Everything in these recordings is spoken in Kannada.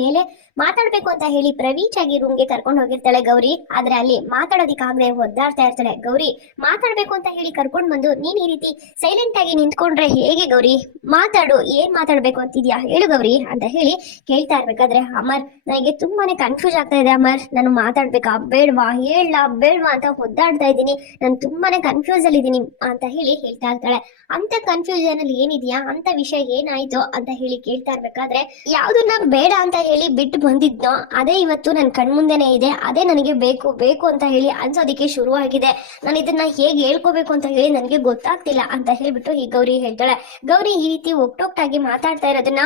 ಮೇಲೆ ಮಾತಾಡ್ಬೇಕು ಅಂತ ಹೇಳಿ ಪ್ರವೀಚ್ ಆಗಿ ರೂಮ್ಗೆ ಕರ್ಕೊಂಡು ಹೋಗಿರ್ತಾಳೆ ಗೌರಿ. ಆದ್ರೆ ಅಲ್ಲಿ ಮಾತಾಡೋದಿಕ್ಕಾಗದೆ ಒದ್ದಾಡ್ತಾ ಇರ್ತಾಳೆ. ಗೌರಿ, ಮಾತಾಡ್ಬೇಕು ಅಂತ ಹೇಳಿ ಕರ್ಕೊಂಡ್ ಬಂದು ನೀನ್ ಈ ರೀತಿ ಸೈಲೆಂಟ್ ಆಗಿ ನಿಂತ್ಕೊಂಡ್ರೆ ಹೇಗೆ ಗೌರಿ? ಮಾತಾಡು, ಏನ್ ಮಾತಾಡ್ಬೇಕು ಅಂತಿದ್ಯಾ? ಹೇಳು ಗೌರಿ ಅಂತ ಹೇಳಿ ಕೇಳ್ತಾ ಇರ್ಬೇಕಾದ್ರೆ ಅಮರ್, ನನಗೆ ತುಂಬಾನೇ ಕನ್ಫ್ಯೂಸ್ ಆಗ್ತಾ ಇದೆ ಅಮರ್. ನಾನು ಮಾತಾಡ್ಬೇಕಾ ಬೇಡ್ವಾ ಹೇಳ ಬೇಡ್ವಾ ಅಂತ ಒದ್ದಾಡ್ತಾ ಇದ್ದೀನಿ. ನಾನು ತುಂಬಾನೇ ಕನ್ಫ್ಯೂಸ್ ಅಲ್ಲಿ ಇದ್ದೀನಿ ಅಂತ ಹೇಳಿ ಹೇಳ್ತಾ ಇರ್ತಾಳೆ. ಅಂತ ಕನ್ಫ್ಯೂಷನ್ ಅಲ್ಲಿ ಏನಿದ್ಯಾ? ಅಂತ ವಿಷಯ ಏನಾಯ್ತು ಅಂತ ಹೇಳಿ ಕೇಳ್ತಾ ಇರ್ಬೇಕಾದ್ರೆ ಯಾವ್ದನ್ನ ಬೇಡ ಅಂತ ಹೇಳಿ ಬಿಟ್ಟು ಬಂದಿದ್ನೋ, ಅದೇ ಇವತ್ತು ನನ್ನ ಕಣ್ಮುಂದೆನೆ ಇದೆ, ಅದೇ ನನಗೆ ಬೇಕು ಬೇಕು ಅಂತ ಹೇಳಿ ಅನ್ಸೋದಿಕ್ಕೆ ಶುರು ಆಗಿದೆ ನಾನು ಇದನ್ನ ಹೇಗೆ ಹೇಳ್ಕೋಬೇಕು ಅಂತ ಹೇಳಿ ನನಗೆ ಗೊತ್ತಾಗ್ತಿಲ್ಲ ಅಂತ ಹೇಳ್ಬಿಟ್ಟು ಈ ಗೌರಿ ಹೇಳ್ತಾಳೆ ಗೌರಿ ಈ ರೀತಿ ಒಟ್ಟೊಟ್ಟಾಗಿ ಮಾತಾಡ್ತಾ ಇರೋದನ್ನ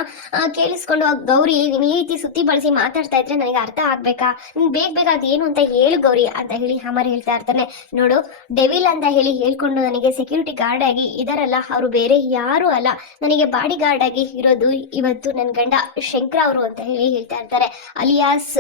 ಕೇಳಿಸ್ಕೊಂಡು ಗೌರಿ ನೀನ್ ಈ ರೀತಿ ಸುತ್ತಿ ಬಳಸಿ ಮಾತಾಡ್ತಾ ಇದ್ರೆ ನನಗೆ ಅರ್ಥ ಆಗ್ಬೇಕಾ? ನೀನ್ ಬೇಗ ಏನು ಅಂತ ಹೇಳು ಗೌರಿ ಅಂತ ಹೇಳಿ ಅಮರ್ ಹೇಳ್ತಾ ಇರ್ತಾನೆ. ನೋಡು, ಡೆವಿಲ್ ಅಂತ ಹೇಳಿ ಹೇಳ್ಕೊಂಡು ನನಗೆ ಸೆಕ್ಯೂರಿಟಿ ಗಾರ್ಡ್ ಆಗಿ ಇದರಲ್ಲ, ಅವರು ಬೇರೆ ಯಾರು ಅಲ್ಲ. ನನಗೆ ಬಾಡಿ ಗಾರ್ಡ್ ಆಗಿ ಇರೋದು ಇವತ್ತು ನನ್ನ ಗಂಡ ಶಂಕರ ಅವರು ಅಂತ ಹೇಳಿ ಹೇಳ್ತಾ ಇರ್ತಾರೆ, ಅಲಿಯಾಸ್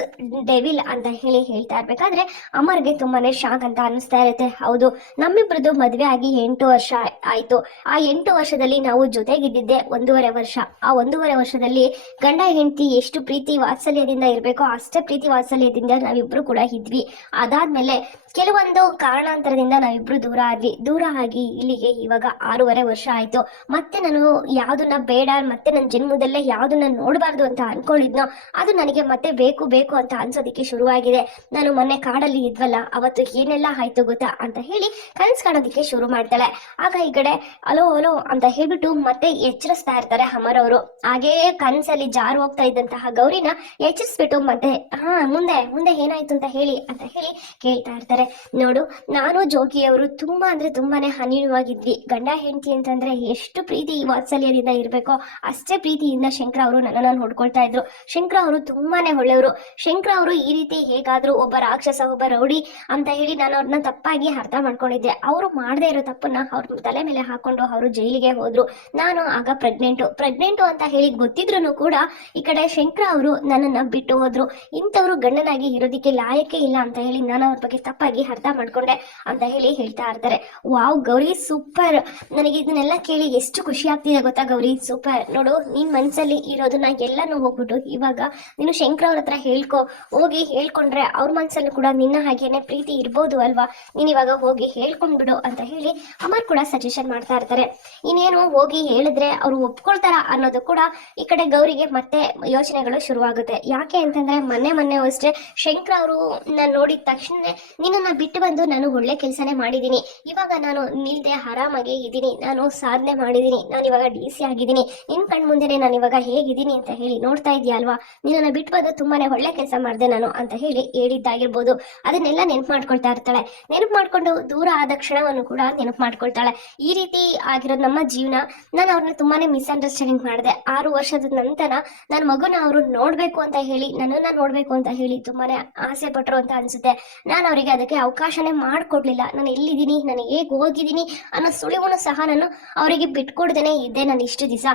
ಡೆವಿಲ್ ಅಂತ ಹೇಳಿ ಹೇಳ್ತಾ ಇರ್ಬೇಕಾದ್ರೆ ಅಮರ್ಗೆ ತುಂಬಾನೇ ಶಾಕ್ ಅಂತ ಅನಿಸ್ತಾ ಇರುತ್ತೆ. ಹೌದು, ನಮ್ಮಿಬ್ರದ್ದು ಮದ್ವೆ ಆಗಿ ಎಂಟು ವರ್ಷ ಆಯ್ತು. ಆ ಎಂಟು ವರ್ಷದಲ್ಲಿ ನಾವು ಜೊತೆಗಿದ್ದಿದ್ದೆ ಒಂದೂವರೆ ವರ್ಷ. ಆ ಒಂದೂವರೆ ವರ್ಷದಲ್ಲಿ ಗಂಡ, ಹೆಂಡತಿ ಎಷ್ಟು ಪ್ರೀತಿ ವಾತ್ಸಲ್ಯದಿಂದ ಇರಬೇಕೋ ಅಷ್ಟೇ ಪ್ರೀತಿ ವಾತ್ಸಲ್ಯದಿಂದ ನಾವಿಬ್ರು ಕೂಡ ಇದ್ವಿ. ಅದಾದ್ಮೇಲೆ ಕೆಲವೊಂದು ಕಾರಣಾಂತರದಿಂದ ನಾವಿಬ್ರು ದೂರ ಆದ್ವಿ. ದೂರ ಆಗಿ ಇಲ್ಲಿಗೆ ಇವಾಗ ಆರೂವರೆ ವರ್ಷ ಆಯ್ತು. ಮತ್ತೆ ನಾನು ಯಾವ್ದನ್ನ ಬೇಡ, ಮತ್ತೆ ನನ್ನ ಜನ್ಮದಲ್ಲೇ ಯಾವ್ದನ್ನ ನೋಡಬಾರ್ದು ಅಂತ ಅನ್ಕೊಂಡಿದ್ನೋ ಅದು ನನಗೆ ಮತ್ತೆ ಬೇಕು ಬೇಕು ಅಂತ ಅನ್ಸೋದಿಕ್ಕೆ ಶುರುವಾಗಿದೆ. ನಾನು ಮೊನ್ನೆ ಕಾಡಲ್ಲಿ ಇದ್ವಲ್ಲ, ಅವತ್ತು ಏನೆಲ್ಲ ಆಯ್ತು ಗೊತ್ತಾ ಅಂತ ಹೇಳಿ ಕನ್ಸ್ ಕಾಣೋದಿಕ್ಕೆ ಶುರು ಮಾಡ್ತಾಳೆ. ಆಗ ಈ ಕಡೆ, ಅಲೋ ಅಲೋ ಅಂತ ಹೇಳ್ಬಿಟ್ಟು ಮತ್ತೆ ಎಚ್ಚರಿಸ್ತಾ ಇರ್ತಾರೆ ಅಮರ್ ಅವರು. ಹಾಗೆಯೇ ಕನ್ಸಲ್ಲಿ ಜಾರು ಹೋಗ್ತಾ ಇದ್ದಂತಹ ಗೌರಿನ ಎಚ್ಚರಿಸ್ಬಿಟ್ಟು ಮತ್ತೆ, ಹಾ, ಮುಂದೆ ಮುಂದೆ ಏನಾಯ್ತು ಅಂತ ಹೇಳಿ ಅಂತ ಹೇಳಿ ಕೇಳ್ತಾ ಇರ್ತಾರೆ. ನೋಡು, ನಾನು ಜೋಗಿಯವರು ತುಂಬಾ ಅಂದ್ರೆ ತುಂಬಾನೇ ಹನಿಯುವಾಗಿದ್ವಿ ಗಂಡ, ಹೆಂಡತಿ ಅಂತಂದ್ರೆ ಎಷ್ಟು ಪ್ರೀತಿ ವಾತ್ಸಲ್ಯದಿಂದ ಇರ್ಬೇಕೋ, ಅಷ್ಟೇ ಪ್ರೀತಿಯಿಂದ ಶಂಕರ ಅವರು ನನ್ನನ್ನು ನೋಡ್ಕೊಳ್ತಾ ಇದ್ರು. ಶಂಕರ ಅವರು ತುಂಬಾನೇ ಒಳ್ಳೆಯವರು. ಶಂಕರ ಅವರು ಈ ರೀತಿ ಹೇಗಾದ್ರೂ ಒಬ್ಬ ರಾಕ್ಷಸ, ಒಬ್ಬ ರೌಡಿ ಅಂತ ಹೇಳಿ ನಾನು ಅವ್ರನ್ನ ತಪ್ಪಾಗಿ ಅರ್ಥ ಮಾಡ್ಕೊಂಡಿದ್ದೆ. ಅವರು ಮಾಡದೇ ಇರೋ ತಪ್ಪನ್ನ ಅವ್ರ ತಲೆ ಮೇಲೆ ಹಾಕೊಂಡು ಅವರು ಜೈಲಿಗೆ ಹೋದ್ರು. ನಾನು ಆಗ ಪ್ರೆಗ್ನೆಂಟ್ ಪ್ರೆಗ್ನೆಂಟು ಅಂತ ಹೇಳಿ ಗೊತ್ತಿದ್ರು ಕೂಡ ಈ ಕಡೆ ಶಂಕರ ಅವರು ನನ್ನನ್ನ ಬಿಟ್ಟು ಹೋದ್ರು. ಇಂಥವ್ರು ಗಂಡನಾಗಿ ಇರೋದಿಕ್ಕೆ ಲಾಯಕ್ಕೆ ಇಲ್ಲ ಅಂತ ಹೇಳಿ ನಾನು ಅವ್ರ ಬಗ್ಗೆ ತಪ್ಪಾಗಿ ಅರ್ಥ ಮಾಡ್ಕೊಂಡೆ ಅಂತ ಹೇಳಿ ಹೇಳ್ತಾ ಇರ್ತಾರೆ. ವಾವ್ ಗೌರಿ ಸೂಪರ್ ನನಗೆ ಇದನ್ನೆಲ್ಲ ಕೇಳಿ ಎಷ್ಟು ಖುಷಿ ಆಗ್ತಿದೆ ಗೊತ್ತಾ ಗೌರಿ? ಸೂಪರ್ ನೋಡು, ನಿನ್ ಮನ್ಸಲ್ಲಿ ಇರೋದನ್ನ ಎಲ್ಲಾನು ಹೋಗ್ಬಿಟ್ಟು ಇವಾಗ ನೀನು ಶಂಕರ ಅವ್ರ ಹತ್ರ ಹೇಳ್ಕೊ, ಹೋಗಿ ಹೇಳ್ಕೊಂಡ್ರೆ ಅವ್ರ ಮನ್ಸಲ್ಲೂ ಕೂಡ ನಿನ್ನ ಹಾಗೇನೆ ಪ್ರೀತಿ ಇರ್ಬೋದು ಅಲ್ವಾ? ನೀನ್ ಇವಾಗ ಹೋಗಿ ಹೇಳ್ಕೊಂಡ್ಬಿಡು ಅಂತ ಹೇಳಿ ಅಮರ್ ಕೂಡ ಸಜೆಷನ್ ಮಾಡ್ತಾ ಇರ್ತಾರೆ. ಇನ್ನೇನು ಹೋಗಿ ಹೇಳಿದ್ರೆ ಅವ್ರು ಒಪ್ಕೊಳ್ತಾರ ಅನ್ನೋದು ಕೂಡ ಈ ಕಡೆ ಗೌರಿಗೆ ಮತ್ತೆ ಯೋಚನೆಗಳು ಶುರುವಾಗುತ್ತೆ. ಯಾಕೆ ಅಂತಂದ್ರೆ ಮೊನ್ನೆ ಮೊನ್ನೆ ಅಷ್ಟೇ ಶಂಕರ ಅವರು ನಾನು ನೋಡಿದ ತಕ್ಷಣ ನಿನ್ನನ್ನ ಬಿಟ್ಟು ಬಂದು ನಾನು ಒಳ್ಳೆ ಕೆಲಸನೇ ಮಾಡಿದೀನಿ. ಇವಾಗ ನಾನು ನಿಲ್ದೆ ಆರಾಮಾಗಿ ಇದ್ದೀನಿ ನಾನು ಸಾಧನೆ ಮಾಡಿದೀನಿ. ನಾನು ಇವಾಗ ಡಿ ಸಿ ಆಗಿದ್ದೀನಿ. ನಿನ್ ಕಣ್ ಮುಂದೆನೆ ನಾನು ಇವಾಗ ಹೇಗಿದ್ದೀನಿ ಅಂತ ಹೇಳಿ ನೋಡ್ತಾ ಇದೀಯ ಅಲ್ವಾ ನಿನ್ನನ್ನ ಬಿಟ್ಟು ಬಂದು ತುಂಬಾನೇ ಒಳ್ಳೆ ಕೆಲಸ ಮಾಡಿದೆ ನಾನು ಅಂತ ಹೇಳಿ ಹೇಳಿದ್ದಾಗಿರ್ಬೋದು. ಅದನ್ನೆಲ್ಲ ನೆನಪು ಮಾಡ್ಕೊಳ್ತಾ ಇರ್ತಾಳೆ. ನೆನಪು ಮಾಡ್ಕೊಂಡು ದೂರ ಆದ ಕ್ಷಣವನ್ನು ಕೂಡ ನೆನಪು ಮಾಡ್ಕೊಳ್ತಾಳೆ. ಈ ರೀತಿ ಆಗಿರೋದು ನಮ್ಮ ಜೀವನ. ನಾನು ಅವ್ರನ್ನ ತುಂಬಾನೇ ಮಿಸ್ಅಂಡರ್ಸ್ಟ್ಯಾಂಡಿಂಗ್ ಮಾಡಿದೆ. ಆರು ವರ್ಷದ ನಂತರ ನನ್ನ ಮಗುನ ಅವರು ನೋಡ್ಬೇಕು ಅಂತ ಹೇಳಿ, ನನ್ನನ್ನ ನೋಡ್ಬೇಕು ಅಂತ ಹೇಳಿ ತುಂಬಾನೇ ಆಸೆ ಪಟ್ರು ಅಂತ ಅನ್ಸುತ್ತೆ. ನಾನು ಅವರಿಗೆ ಅದಕ್ಕೆ ಅವಕಾಶನೇ ಮಾಡ್ಕೊಡ್ಲಿಲ್ಲ. ನಾನು ಎಲ್ಲಿದ್ದೀನಿ? ನಾನು ಹೇಗೆ ಹೋಗಿದ್ದೀನಿ? ಅನ್ನೋ ಸುಳಿವನ್ನು ಸಹ ನಾನು ಅವರಿಗೆ ಬಿಟ್ಕೊಡ್ದೇನೆ ಇದ್ದೆ ನಾನು ಇಷ್ಟು ದಿವಸ.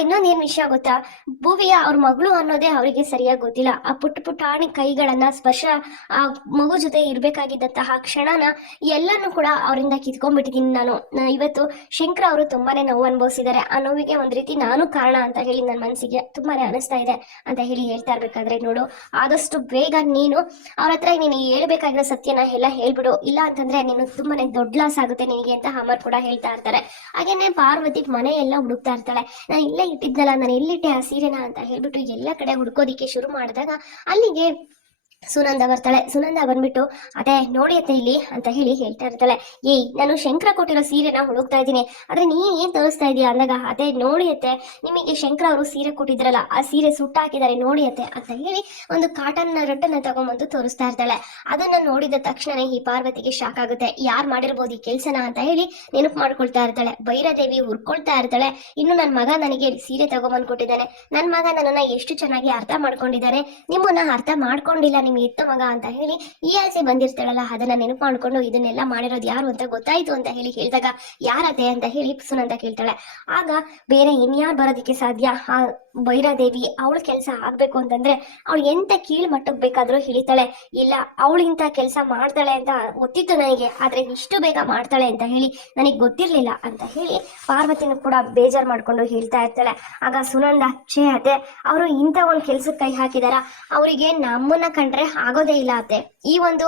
ಇನ್ನೊಂದು ಏನ್ ವಿಷಯ ಗೊತ್ತಾ? ಭೂವಿಯ ಅವ್ರ ಮಗಳು ಅನ್ನೋದೇ ಅವರಿಗೆ ಸರಿಯಾಗಿ ಗೊತ್ತಿಲ್ಲ. ಆ ಪುಟ್ಟ ಪುಟಾಣಿ ಕೈಗಳನ್ನ ಸ್ಪರ್ಶ ಆ ಮಗು ಜೊತೆ ಇರ್ಬೇಕಾಗಿದ್ದಂತಹ ಕ್ಷಣನ ಎಲ್ಲಾನು ಕೂಡ ಅವರಿಂದ ಕಿತ್ಕೊಂಡ್ಬಿಟ್ಟಿದ್ದೀನಿ ನಾನು. ಇವತ್ತು ಶಂಕರ ಅವರು ತುಂಬಾನೇ ನೋವು ಅನುಭವಿಸಿದ್ದಾರೆ. ಆ ನೋವಿಗೆ ಒಂದ್ ರೀತಿ ನಾನು ಕಾರಣ ಅಂತ ಹೇಳಿ ನನ್ನ ಮನಸ್ಸಿಗೆ ತುಂಬಾನೇ ಅನಿಸ್ತಾ ಇದೆ ಅಂತ ಹೇಳಿ ಹೇಳ್ತಾ ಇರ್ಬೇಕಾದ್ರೆ ನೋಡು, ಆದಷ್ಟು ಬೇಗ ನೀನು ಅವ್ರ ಹತ್ರ ನೀನು ಹೇಳ್ಬೇಕಾಗಿರೋ ಸತ್ಯನ ಎಲ್ಲ ಹೇಳ್ಬಿಡು. ಇಲ್ಲ ಅಂತಂದ್ರೆ ನೀನು ತುಂಬಾನೇ ದೊಡ್ಡ ಲಾಸ್ ಆಗುತ್ತೆ ನಿನಗೆ ಅಂತ ಅಮರ್ ಕೂಡ ಹೇಳ್ತಾ ಇರ್ತಾರೆ. ಹಾಗೇನೆ ಪಾರ್ವತಿ ಮನೆ ಎಲ್ಲ ಹುಡುಕ್ತಾ ಇರ್ತಾಳೆ. ನಾನು ಇಲ್ಲೇ ಇಟ್ಟಿದ್ನಲ್ಲ, ನಾನು ಎಲ್ಲಿಟ್ಟೆ ಆ ಸೀರೆನ ಅಂತ ಹೇಳ್ಬಿಟ್ಟು ಎಲ್ಲ ಕಡೆ ಹುಡ್ಕೋದಿಕ್ಕೆ ಶುರು ಮಾಡಿದಾಗ ಅಲ್ಲಿಗೆ ಸುನಂದ ಬರ್ತಾಳೆ. ಸುನಂದ ಬಂದ್ಬಿಟ್ಟು, ಅದೇ, ನೋಡಿ ಅತ್ತೆ ಇಲ್ಲಿ, ಅಂತ ಹೇಳಿ ಹೇಳ್ತಾ ಇರ್ತಾಳೆ. ಏಯ್, ನಾನು ಶಂಕರ ಕೊಟ್ಟಿರೋ ಸೀರೆನ ಹುಡುಕ್ತಾ ಇದ್ದೀನಿ. ಆದ್ರೆ ನೀನ್ ಏನ್ ತೋರಿಸ್ತಾ ಇದೀಯ? ಅಂದಾಗ, ಅದೇ, ನೋಡಿ ಅತ್ತೆ, ನಿಮಗೆ ಶಂಕರ ಅವರು ಸೀರೆ ಕೊಟ್ಟಿದ್ರಲ್ಲ, ಆ ಸೀರೆ ಸುಟ್ಟ ಹಾಕಿದ್ದಾರೆ, ನೋಡಿ ಅತ್ತೆ, ಅಂತ ಹೇಳಿ ಒಂದು ಕಾಟನ್ ರಟ್ಟನ್ನ ತಗೊಂಡ್ಬಂದು ತೋರಿಸ್ತಾ ಇರ್ತಾಳೆ. ಅದನ್ನ ನೋಡಿದ ತಕ್ಷಣನೇ ಈ ಪಾರ್ವತಿಗೆ ಶಾಕ್ ಆಗುತ್ತೆ. ಯಾರ್ ಮಾಡಿರ್ಬೋದು ಈ ಕೆಲ್ಸನ? ಅಂತ ಹೇಳಿ ನೆನಪು ಮಾಡ್ಕೊಳ್ತಾ ಇರ್ತಾಳೆ. ಭೈರದೇವಿ ಹುರ್ಕೊಳ್ತಾ ಇರ್ತಾಳೆ. ಇನ್ನು ನನ್ನ ಮಗ ನನಗೆ ಸೀರೆ ತಗೊಂಬಂದು ಕೊಟ್ಟಿದ್ದಾನೆ ನನ್ನ ಮಗ ನನ್ನನ್ನ ಎಷ್ಟು ಚೆನ್ನಾಗಿ ಅರ್ಥ ಮಾಡ್ಕೊಂಡಿದ್ದಾನೆ ನಿಮ್ಮನ್ನ ಅರ್ಥ ಮಾಡ್ಕೊಂಡಿಲ್ಲ ನಿಮ್ ಎತ್ತ ಮಗ ಅಂತ ಹೇಳಿ ಈ ಆಸೆ ಬಂದಿರ್ತಾಳಲ್ಲ, ಅದನ್ನ ನೆನಪು ಮಾಡ್ಕೊಂಡು ಇದನ್ನೆಲ್ಲ ಮಾಡಿರೋದು ಯಾರು ಅಂತ ಗೊತ್ತಾಯ್ತು ಅಂತ ಹೇಳಿ ಹೇಳಿದಾಗ ಯಾರತೆ ಅಂತ ಹೇಳಿ ಸುನಂತ ಕೇಳ್ತಾಳೆ. ಆಗ ಬೇರೆ ಇನ್ಯಾರು ಬರೋದಕ್ಕೆ ಸಾಧ್ಯ? ಆ ಭೈರಾದೇವಿ ಅವಳ ಕೆಲಸ ಆಗ್ಬೇಕು ಅಂತಂದ್ರೆ ಅವಳು ಎಂತ ಕೀಳ್ ಮಟ್ಟಕ್ಕೆ ಬೇಕಾದ್ರೂ ಹಿಡಿತಾಳೆ. ಇಲ್ಲ ಅವಳಿಂತ ಕೆಲಸ ಮಾಡ್ತಾಳೆ ಅಂತ ಗೊತ್ತಿತ್ತು ನನಗೆ, ಆದ್ರೆ ಇಷ್ಟು ಬೇಗ ಮಾಡ್ತಾಳೆ ಅಂತ ಹೇಳಿ ನನಗೆ ಗೊತ್ತಿರ್ಲಿಲ್ಲ ಅಂತ ಹೇಳಿ ಪಾರ್ವತಿನ ಕೂಡ ಬೇಜಾರ್ ಮಾಡ್ಕೊಂಡು ಹೇಳ್ತಾ ಇರ್ತಾಳೆ. ಆಗ ಸುನಂದ, ಛೇ ಅದೇ ಅವರು ಇಂಥ ಒಂದು ಕೆಲ್ಸಕ್ಕೆ ಕೈ ಹಾಕಿದಾರ? ಅವರಿಗೆ ನಮ್ಮನ್ನ ಕಂಡ್ರೆ ಆಗೋದೇ ಇಲ್ಲ ಅತ್ತೆ. ಈ ಒಂದು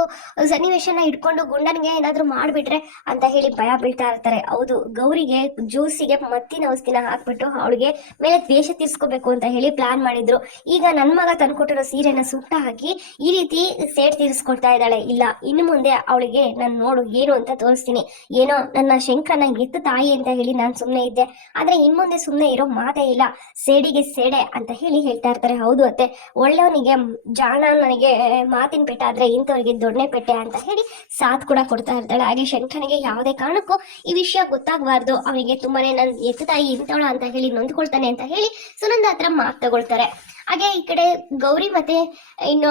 ಸನ್ನಿವೇಶನ ಇಟ್ಕೊಂಡು ಗುಂಡನ್ಗೆ ಏನಾದ್ರು ಮಾಡ್ಬಿಟ್ರೆ ಅಂತ ಹೇಳಿ ಭಯ ಬೀಳ್ತಾ ಇರ್ತಾರೆ. ಹೌದು, ಗೌರಿಗೆ ಜ್ಯೂಸಿಗೆ ಮತ್ತಿನ ಔಷಧಿನ ಹಾಕ್ಬಿಟ್ಟು ಅವಳಿಗೆ ಮೇಲೆ ದ್ವೇಷ ತೀರ್ಸ್ಕೋಬೇಕು ಅಂತ ಹೇಳಿ ಪ್ಲಾನ್ ಮಾಡಿದ್ರು. ಈಗ ನನ್ನ ಮಗ ತಂದ್ಕೊಟ್ಟಿರೋ ಸೀರೆನ ಸುಟ್ಟ ಹಾಕಿ ಈ ರೀತಿ ಸೇಟ್ ತೀರಿಸ್ಕೊಳ್ತಾ ಇದ್ದಾಳೆ. ಇಲ್ಲ, ಇನ್ನು ಮುಂದೆ ಅವಳಿಗೆ ನಾನು ನೋಡು ಏನು ಅಂತ ತೋರಿಸ್ತೀನಿ. ಏನೋ ನನ್ನ ಶಂಕರನ ಎತ್ತು ತಾಯಿ ಅಂತ ಹೇಳಿ ನಾನು ಸುಮ್ಮನೆ ಇದ್ದೆ. ಆದ್ರೆ ಇನ್ ಮುಂದೆ ಸುಮ್ಮನೆ ಇರೋ ಮಾತೇ ಇಲ್ಲ. ಸೇಡಿಗೆ ಸೇಡೆ ಅಂತ ಹೇಳಿ ಹೇಳ್ತಾ ಇರ್ತಾರೆ. ಹೌದು ಅತ್ತೆ. ಒಳ್ಳೆಯವನಿಗೆ ಜಾಣ ನನಗೆ ಮಾತಿನ ಪೆಟ್ಟ ಆದ್ರೆ ಇಂಥವ್ರಿಗೆ ದೊಡ್ಡನೆ ಪೆಟ್ಟೆ ಅಂತ ಹೇಳಿ ಸಾಥ್ ಕೂಡ ಕೊಡ್ತಾ ಇರ್ತಾಳೆ. ಹಾಗೆ ಶಂಕರನಿಗೆ ಯಾವುದೇ ಕಾರಣಕ್ಕೂ ಈ ವಿಷಯ ಗೊತ್ತಾಗಬಾರ್ದು. ಅವನಿಗೆ ತುಂಬಾನೇ ನನ್ ಎತ್ತು ತಾಯಿ ಇಂಥವಳ ಅಂತ ಹೇಳಿ ನೊಂದ್ಕೊಳ್ತಾನೆ ಅಂತ ಹೇಳಿ ಸುನಂದ ಹತ್ರ ಮಾತು ತಗೊಳ್ತಾರೆ. ಹಾಗೆ ಈ ಕಡೆ ಗೌರಿ ಮತ್ತೆ ಇನ್ನು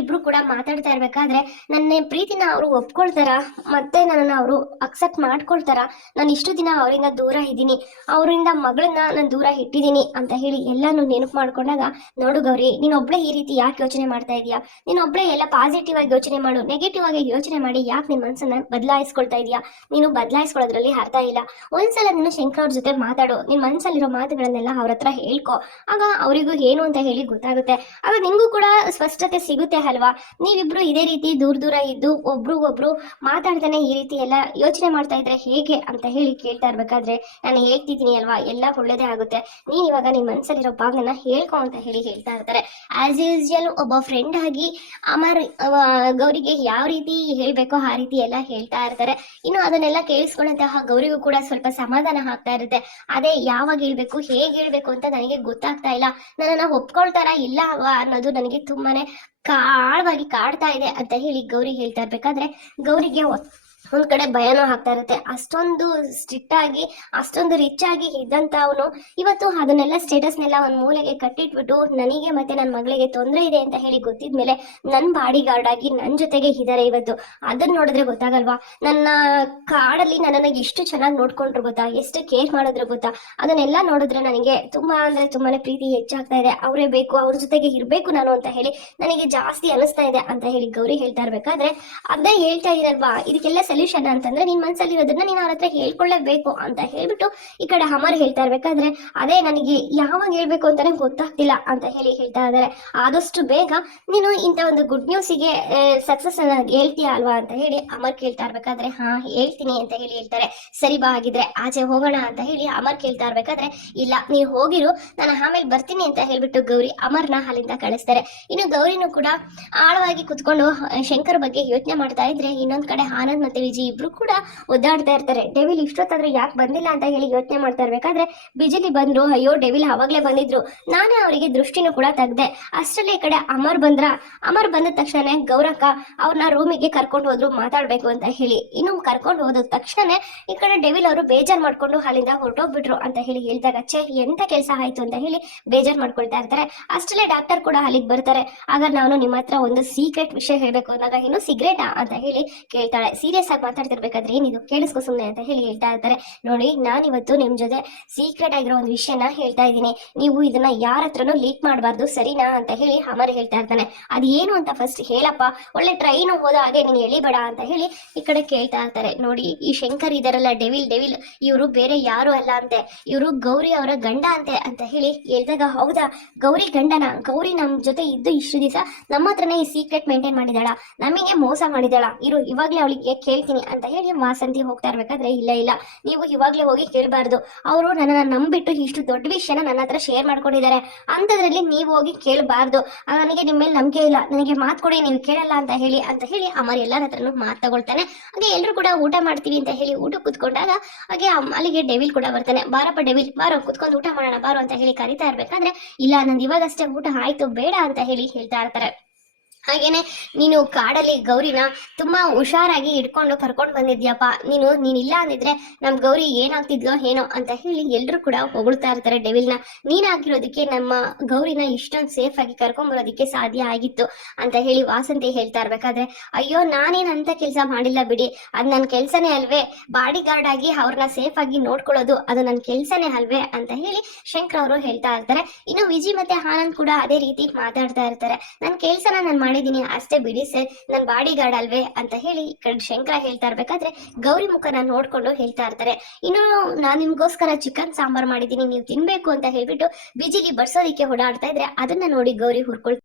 ಇಬ್ರು ಕೂಡ ಮಾತಾಡ್ತಾ ಇರ್ಬೇಕಾದ್ರೆ ನನ್ನ ಪ್ರೀತಿನ ಅವರು ಒಪ್ಕೊಳ್ತಾರ? ಮತ್ತೆ ನನ್ನನ್ನು ಅವರು ಅಕ್ಸೆಪ್ಟ್ ಮಾಡ್ಕೊಳ್ತಾರ? ನಾನು ಇಷ್ಟು ದಿನ ಅವರಿಂದ ದೂರ ಇದ್ದೀನಿ. ಅವರಿಂದ ಮಗಳನ್ನ ನಾನು ದೂರ ಇಟ್ಟಿದ್ದೀನಿ ಅಂತ ಹೇಳಿ ಎಲ್ಲಾನು ನೆನಪು ಮಾಡ್ಕೊಂಡಾಗ, ನೋಡು ಗೌರಿ ನೀನೊಬ್ಳೆ ಈ ರೀತಿ ಯಾಕೆ ಯೋಚನೆ ಮಾಡ್ತಾ ಇದೀಯಾ? ನೀನೊಬ್ಳೆ ಎಲ್ಲ ಪಾಸಿಟಿವ್ ಆಗಿ ಯೋಚನೆ ಮಾಡು ನೆಗೆಟಿವ್ ಆಗಿ ಯೋಚನೆ ಮಾಡಿ ಯಾಕೆ ನಿನ್ನ ಮನಸ್ಸನ್ನ ಬದಲಾಯಿಸ್ಕೊಳ್ತಾ ಇದೀಯಾ? ನೀನು ಬದಲಾಯಿಸ್ಕೊಳ್ಳೋದ್ರಲ್ಲಿ ಅರ್ಥ ಇಲ್ಲ. ಒಂದ್ಸಲ ನೀನು ಶಂಕರ್ ಅವ್ರ ಜೊತೆ ಮಾತಾಡು, ನಿನ್ ಮನಸ್ಸಲ್ಲಿರೋ ಮಾತುಗಳನ್ನೆಲ್ಲ ಅವ್ರ ಹತ್ರ ಹೇಳ್ಕೊ. ಆಗ ಅವರಿಗೂ ಏನು ಅಂತ ಹೇಳಿ ಗೊತ್ತಾಗುತ್ತೆ. ಆಗ ನಿಮಗೂ ಕೂಡ ಸ್ಪಷ್ಟತೆ ಸಿಗುತ್ತೆ ಅಲ್ವಾ? ನೀವಿಬ್ರು ಇದೇ ರೀತಿ ದೂರ ದೂರ ಇದ್ದು ಒಬ್ರು ಒಬ್ರು ಮಾತಾಡ್ತಾನೆ ಈ ರೀತಿ ಎಲ್ಲ ಯೋಚನೆ ಮಾಡ್ತಾ ಇದ್ರೆ ಹೇಗೆ ಅಂತ ಹೇಳಿ ಕೇಳ್ತಾ ಇರ್ಬೇಕಾದ್ರೆ ನಾನು ಹೇಳ್ತಿದ್ದೀನಿ ಅಲ್ವಾ? ಎಲ್ಲ ಒಳ್ಳೇದೇ ಆಗುತ್ತೆ. ನೀನ್ ಇವಾಗ ನಿನ್ ಮನ್ಸಲ್ಲಿರೋ ಭಾಗನ ಹೇಳ್ಕೊ ಅಂತ ಹೇಳಿ ಹೇಳ್ತಾ ಇರ್ತಾರೆ. ಆಸ್ ಯೂಸ್ವಲ್ ಒಬ್ಬ ಫ್ರೆಂಡ್ ಆಗಿ ಅಮರ್ ಗೌರಿಗೆ ಯಾವ ರೀತಿ ಹೇಳ್ಬೇಕೋ ಆ ರೀತಿ ಎಲ್ಲ ಹೇಳ್ತಾ ಇರ್ತಾರೆ. ಇನ್ನು ಅದನ್ನೆಲ್ಲ ಕೇಳಿಸ್ಕೊಂಡಂತಹ ಗೌರಿಗೂ ಕೂಡ ಸ್ವಲ್ಪ ಸಮಾಧಾನ ಆಗ್ತಾ ಇರುತ್ತೆ. ಅದೇ ಯಾವಾಗ ಹೇಳ್ಬೇಕು, ಹೇಗೆ ಹೇಳ್ಬೇಕು ಅಂತ ನನಗೆ ಗೊತ್ತಾಗ್ತಾ ಇಲ್ಲ. ನನ್ನನ್ನ ಒಪ್ಕೊಳ್ತಾರಾ ಇಲ್ಲ ಅಲ್ವಾ ಅನ್ನೋದು ನನಗೆ ತುಂಬಾನೇ ಕಾಳವಾಗಿ ಕಾಡ್ತಾ ಇದೆ ಅಂತ ಹೇಳಿ ಗೌರಿ ಹೇಳ್ತಾ ಇರ್ಬೇಕಾದ್ರೆ ಗೌರಿಗೆ ಒಂದ್ ಕಡೆ ಭಯನೂ ಆಗ್ತಾ ಇರುತ್ತೆ. ಅಷ್ಟೊಂದು ಸ್ಟ್ರಿಕ್ಟ್ ಆಗಿ, ಅಷ್ಟೊಂದು ರಿಚ್ ಆಗಿ ಇದ್ದಂತ ಅವನು ಇವತ್ತು ಅದನ್ನೆಲ್ಲ ಸ್ಟೇಟಸ್ನೆಲ್ಲ ಒಂದ್ ಮೂಲೆಗೆ ಕಟ್ಟಿಟ್ಬಿಟ್ಟು, ನನಗೆ ಮತ್ತೆ ನನ್ನ ಮಗಳಿಗೆ ತೊಂದರೆ ಇದೆ ಅಂತ ಹೇಳಿ ಗೊತ್ತಿದ್ಮೇಲೆ ನನ್ನ ಬಾಡಿ ಗಾರ್ಡ್ ಆಗಿ ನನ್ನ ಜೊತೆಗೆ ಇದಾರೆ ಇವತ್ತು. ಅದನ್ನ ನೋಡಿದ್ರೆ ಗೊತ್ತಾಗಲ್ವಾ? ನನ್ನ ಕಾಡಲ್ಲಿ ನನ್ನನ್ನ ಎಷ್ಟು ಚೆನ್ನಾಗಿ ನೋಡ್ಕೊಂಡ್ರು ಗೊತ್ತಾ? ಎಷ್ಟು ಕೇರ್ ಮಾಡಿದ್ರು ಗೊತ್ತಾ? ಅದನ್ನೆಲ್ಲ ನೋಡಿದ್ರೆ ನನಗೆ ತುಂಬಾ ಅಂದ್ರೆ ತುಂಬಾನೇ ಪ್ರೀತಿ ಹೆಚ್ಚಾಗ್ತಾ ಇದೆ. ಅವರೇ ಬೇಕು, ಅವ್ರ ಜೊತೆಗೆ ಇರ್ಬೇಕು ನಾನು ಅಂತ ಹೇಳಿ ನನಗೆ ಜಾಸ್ತಿ ಅನಿಸ್ತಾ ಇದೆ ಅಂತ ಹೇಳಿ ಗೌರಿ ಹೇಳ್ತಾ ಇರ್ಬೇಕಾದ್ರೆ, ಅದೇ ಹೇಳ್ತಾ ಇರಲ್ವಾ? ಇದಕ್ಕೆಲ್ಲ ಸೊಲ್ಯೂಷನ್ ಅಂತಂದ್ರೆ ನಿನ್ ಮನ್ಸಲ್ಲಿ ಇರೋದನ್ನ ನೀನ್ ಅವ್ರ ಹತ್ರ ಹೇಳ್ಕೊಳ್ಳೇಬೇಕು ಅಂತ ಹೇಳ್ಬಿಟ್ಟು ಈ ಕಡೆ ಅಮರ್ ಹೇಳ್ತಾ ಇರ್ಬೇಕಾದ್ರೆ, ಅದೇ ನನಗೆ ಯಾವಾಗ ಹೇಳ್ಬೇಕು ಅಂತಾನೆ ಗೊತ್ತಾಗ್ತಿಲ್ಲ ಅಂತ ಹೇಳಿ ಹೇಳ್ತಾ ಇದ್ದಾರೆ ಆದಷ್ಟು ಬೇಗ ನೀನು ಇಂತ ಒಂದು ಗುಡ್ ನ್ಯೂಸಿಗೆ ಸಕ್ಸಸ್ ಹೇಳ್ತೀಯ ಅಲ್ವಾ ಅಂತ ಹೇಳಿ ಅಮರ್ ಕೇಳ್ತಾ ಇರ್ಬೇಕಾದ್ರೆ, ಹಾ, ಹೇಳ್ತೀನಿ ಅಂತ ಹೇಳಿ ಹೇಳ್ತಾರೆ. ಸರಿ ಬಾ ಆಗಿದ್ರೆ ಆಚೆ ಹೋಗೋಣ ಅಂತ ಹೇಳಿ ಅಮರ್ ಕೇಳ್ತಾ ಇರ್ಬೇಕಾದ್ರೆ, ಇಲ್ಲ ನೀವು ಹೋಗಿರು, ನಾನು ಆಮೇಲೆ ಬರ್ತೀನಿ ಅಂತ ಹೇಳ್ಬಿಟ್ಟು ಗೌರಿ ಅಮರ್ನ ಅಲ್ಲಿಂದ ಕಳಿಸ್ತಾರೆ. ಇನ್ನು ಗೌರಿನೂ ಕೂಡ ಆಳವಾಗಿ ಕುತ್ಕೊಂಡು ಶಂಕರ್ ಬಗ್ಗೆ ಯೋಚನೆ ಮಾಡ್ತಾ ಇದ್ರೆ ಇನ್ನೊಂದ್ ಕಡೆ ಆನಂದ್ ಮತ್ತೆ ವಿಜಯ್ ಇಬ್ರು ಕೂಡ ಒದ್ದಾಡ್ತಾ ಇರ್ತಾರೆ. ಡೆವಿಲ್ ಇಷ್ಟೊತ್ತಾದ್ರೆ ಯಾಕೆ ಬಂದಿಲ್ಲ ಅಂತ ಹೇಳಿ ಯೋಚನೆ ಮಾಡ್ತಾ ಇರ್ಬೇಕಾದ್ರೆ ಬಿಜಿಲಿ ಬಂದ್ರು, ಅಯ್ಯೋ ಡೆವಿಲ್ ಅವಾಗ್ಲೇ ಬಂದಿದ್ರು. ನಾನೇ ಅವರಿಗೆ ದೃಷ್ಟಿನೂ ಕೂಡ ತೆಗ್ದೆ. ಅಷ್ಟರಲ್ಲಿ ಈ ಕಡೆ ಅಮರ್ ಬಂದ್ರ, ಅಮರ್ ಬಂದ ತಕ್ಷಣ ಗೌರಕ್ಕ ಅವ್ರನ್ನ ರೂಮಿಗೆ ಕರ್ಕೊಂಡು ಹೋದ್ರು ಮಾತಾಡ್ಬೇಕು ಅಂತ ಹೇಳಿ. ಇನ್ನು ಕರ್ಕೊಂಡು ಹೋದ ತಕ್ಷಣ ಈ ಕಡೆ ಡೆವಿಲ್ ಅವರು ಬೇಜಾರ್ ಮಾಡ್ಕೊಂಡು ಅಲ್ಲಿಂದ ಹೊರಟೋಗ್ಬಿಟ್ರು ಅಂತ ಹೇಳಿ ಹೇಳ್ದಾಗ, ಛೇ, ಎಂತ ಕೆಲಸ ಆಯ್ತು? ಅಂತ ಹೇಳಿ ಬೇಜಾರ್ ಮಾಡ್ಕೊಳ್ತಾ ಇರ್ತಾರೆ. ಅಷ್ಟರಲ್ಲೇ ಡಾಕ್ಟರ್ ಕೂಡ ಅಲ್ಲಿಗೆ ಬರ್ತಾರೆ. ಆಗ ನಾನು ನಿಮ್ಮ ಹತ್ರ ಒಂದು ಸೀಕ್ರೆಟ್ ವಿಷಯ ಹೇಳ್ಬೇಕು ಅಂದಾಗ ಇನ್ನು ಸಿಗರೇಟಾ ಅಂತ ಹೇಳಿ ಕೇಳ್ತಾಳೆ. ಸೀರಿಯಸ್ ಆಗಿ ಮಾತಾಡ್ತಿರ್ಬೇಕಾದ್ರೆ ಏನಿದು ಕೇಳಿಸ್ಕೊ ಸುಮ್ಮನೆ ಅಂತ ಹೇಳಿ ಹೇಳ್ತಾ ಇರ್ತಾರೆ. ನೋಡಿ, ನಾನಿವತ್ತು ನಿಮ್ ಜೊತೆ ಸೀಕ್ರೆಟ್ ಆಗಿರೋ ಒಂದು ವಿಷಯನ ಹೇಳ್ತಾ ಇದ್ದೀನಿ. ನೀವು ಇದನ್ನ ಯಾರ ಹತ್ರನೂ ಲೀಕ್ ಮಾಡಬಾರ್ದು, ಸರಿನಾ ಅಂತ ಹೇಳಿ ಅಮರ್ ಹೇಳ್ತಾ ಇರ್ತಾನೆ. ಅದು ಏನು ಅಂತ ಫಸ್ಟ್ ಹೇಳಪ್ಪ. ಒಳ್ಳೆ ಟ್ರೈನ್ ಹೋದ ಹಾಗೆ ನೀನು ಎಳಿಬೇಡ ಅಂತ ಹೇಳಿ ಈ ಕಡೆ ಕೇಳ್ತಾ ಇರ್ತಾರೆ. ನೋಡಿ, ಈ ಶಂಕರ್ ಇದಾರಲ್ಲ ಡೆವಿಲ್ ಡೆವಿಲ್ ಇವರು ಬೇರೆ ಯಾರು ಅಲ್ಲ ಅಂತೆ. ಇವರು ಗೌರಿ ಅವರ ಗಂಡ ಅಂತೆ ಅಂತ ಹೇಳಿ ಹೇಳ್ದಾಗ, ಹೌದಾ? ಗೌರಿ ಗಂಡನ, ಗೌರಿ ನಮ್ ಜೊತೆ ಇದ್ದು ಇಷ್ಟು ದಿವಸ ನಮ್ಮ ಹತ್ರನೇ ಈ ಸೀಕ್ರೆಟ್ ಮೇಂಟೈನ್ ಮಾಡಿದಾಳ ನಮಗೆ ಮೋಸ ಮಾಡಿದಾಳ ಇರು, ಇವಾಗ್ಲೇ ಅವಳಿಗೆ ಕೇಳ್ತೀನಿ ಅಂತ ಹೇಳಿ ವಾಸಂತಿ ಹೋಗ್ತಾ ಇರ್ಬೇಕಾದ್ರೆ ಇಲ್ಲ ಇಲ್ಲ. ನೀವು ಇವಾಗ್ಲೇ ಹೋಗಿ ಕೇಳಬಾರ್ದು. ಅವರು ನನ್ನನ್ನ ನಂಬಿಟ್ಟು ಇಷ್ಟು ದೊಡ್ಡ ವಿಷಯನ ನನ್ನ ಹತ್ರ ಶೇರ್ ಮಾಡ್ಕೊಂಡಿದ್ದಾರೆ. ಅಂಥದ್ರಲ್ಲಿ ನೀವು ಹೋಗಿ ಕೇಳಬಾರ್ದು. ನನಗೆ ನಿಮ್ಮ ಮೇಲೆ ನಂಬಿಕೆ ಇಲ್ಲ. ನನಗೆ ಮಾತು ಕೊಡಿ ನೀವು ಕೇಳಲ್ಲ ಅಂತ ಹೇಳಿ ಅಂತ ಹೇಳಿ ಅಮರ್ ಎಲ್ಲರ ಹತ್ರನು ಮಾತು ತಗೊಳ್ತಾನೆ. ಹಾಗೆ ಎಲ್ಲರೂ ಕೂಡ ಊಟ ಮಾಡ್ತೀವಿ ಅಂತ ಹೇಳಿ ಊಟ ಕೂತ್ಕೊಂಡಾಗ ಹಾಗೆ ಅಲ್ಲಿಗೆ ಡೆವಿಲ್ ಕೂಡ ಬರ್ತಾನೆ. ಬಾರಪ್ಪ ಡೆವಿಲ್ ಬಾರೋ, ಕುತ್ಕೊಂಡು ಊಟ ಮಾಡೋಣ, ಬಾರೋ ಅಂತ ಹೇಳಿ ಕರಿತಾ ಇರ್ಬೇಕಾದ್ರೆ, ಇಲ್ಲ, ನಂದು ಇವಾಗಷ್ಟೇ ಊಟ ಆಯ್ತು, ಬೇಡ ಅಂತ ಹೇಳಿ ಹೇಳ್ತಾ ಇರ್ತಾರೆ. ಹಾಗೇನೆ ನೀನು ಕಾಡಲ್ಲಿ ಗೌರಿನ ತುಂಬಾ ಹುಷಾರಾಗಿ ಇಟ್ಕೊಂಡು ಕರ್ಕೊಂಡು ಬಂದಿದ್ಯಪ್ಪ. ನೀನು ನೀನಿಲ್ಲ ಅಂದಿದ್ರೆ ನಮ್ ಗೌರಿ ಏನಾಗ್ತಿದ್ಲೋ ಏನೋ ಅಂತ ಹೇಳಿ ಎಲ್ರು ಕೂಡ ಹೊಗಳ್ತಾ ಇರ್ತಾರೆ ಡೆವಿಲ್ನ. ನೀನಾಗಿರೋದಕ್ಕೆ ನಮ್ಮ ಗೌರಿನ ಇಷ್ಟೊಂದು ಸೇಫ್ ಆಗಿ ಕರ್ಕೊಂಡ್ ಬರೋದಕ್ಕೆ ಸಾಧ್ಯ ಆಗಿತ್ತು ಅಂತ ಹೇಳಿ ವಾಸಂತಿ ಹೇಳ್ತಾ ಇರ್ಬೇಕಾದ್ರೆ, ಅಯ್ಯೋ, ನಾನೇನ್ ಅಂತ ಕೆಲಸ ಮಾಡಿಲ್ಲ ಬಿಡಿ. ಅದ್ ನನ್ ಕೆಲ್ಸನೇ ಅಲ್ವೇ. ಬಾಡಿ ಗಾರ್ಡ್ ಆಗಿ ಅವ್ರನ್ನ ಸೇಫ್ ಆಗಿ ನೋಡ್ಕೊಳ್ಳೋದು ಅದು ನನ್ ಕೆಲ್ಸನೇ ಅಲ್ವೇ ಅಂತ ಹೇಳಿ ಶಂಕರ್ ಅವರು ಹೇಳ್ತಾ ಇರ್ತಾರೆ. ಇನ್ನು ವಿಜಿ ಮತ್ತೆ ಆನಂದ್ ಕೂಡ ಅದೇ ರೀತಿ ಮಾತಾಡ್ತಾ ಇರ್ತಾರೆ. ನನ್ ಕೆಲ್ಸನ ನಾನು ಮಾಡಿದೀನಿ ಅಷ್ಟೇ ಬಿಡಿ ಸರ್, ನನ್ ಬಾಡಿ ಗಾರ್ಡ್ ಅಲ್ವೇ ಅಂತ ಹೇಳಿ ಶಂಕರ ಹೇಳ್ತಾ ಇರ್ಬೇಕಾದ್ರೆ ಗೌರಿ ಮುಖನ ನೋಡ್ಕೊಂಡು ಹೇಳ್ತಾ ಇರ್ತಾರೆ. ಇನ್ನು ನಾನ್ ನಿಮ್ಗೋಸ್ಕರ ಚಿಕನ್ ಸಾಂಬಾರ್ ಮಾಡಿದೀನಿ ನೀವು ತಿನ್ಬೇಕು ಅಂತ ಹೇಳ್ಬಿಟ್ಟು ಬಿಜಿಗೆ ಬಡ್ಸೋದಿಕ್ಕೆ ಓಡಾಡ್ತಾ ಇದ್ರೆ ಅದನ್ನ ನೋಡಿ ಗೌರಿ ಹುರ್ಕೊಳ್ತಾ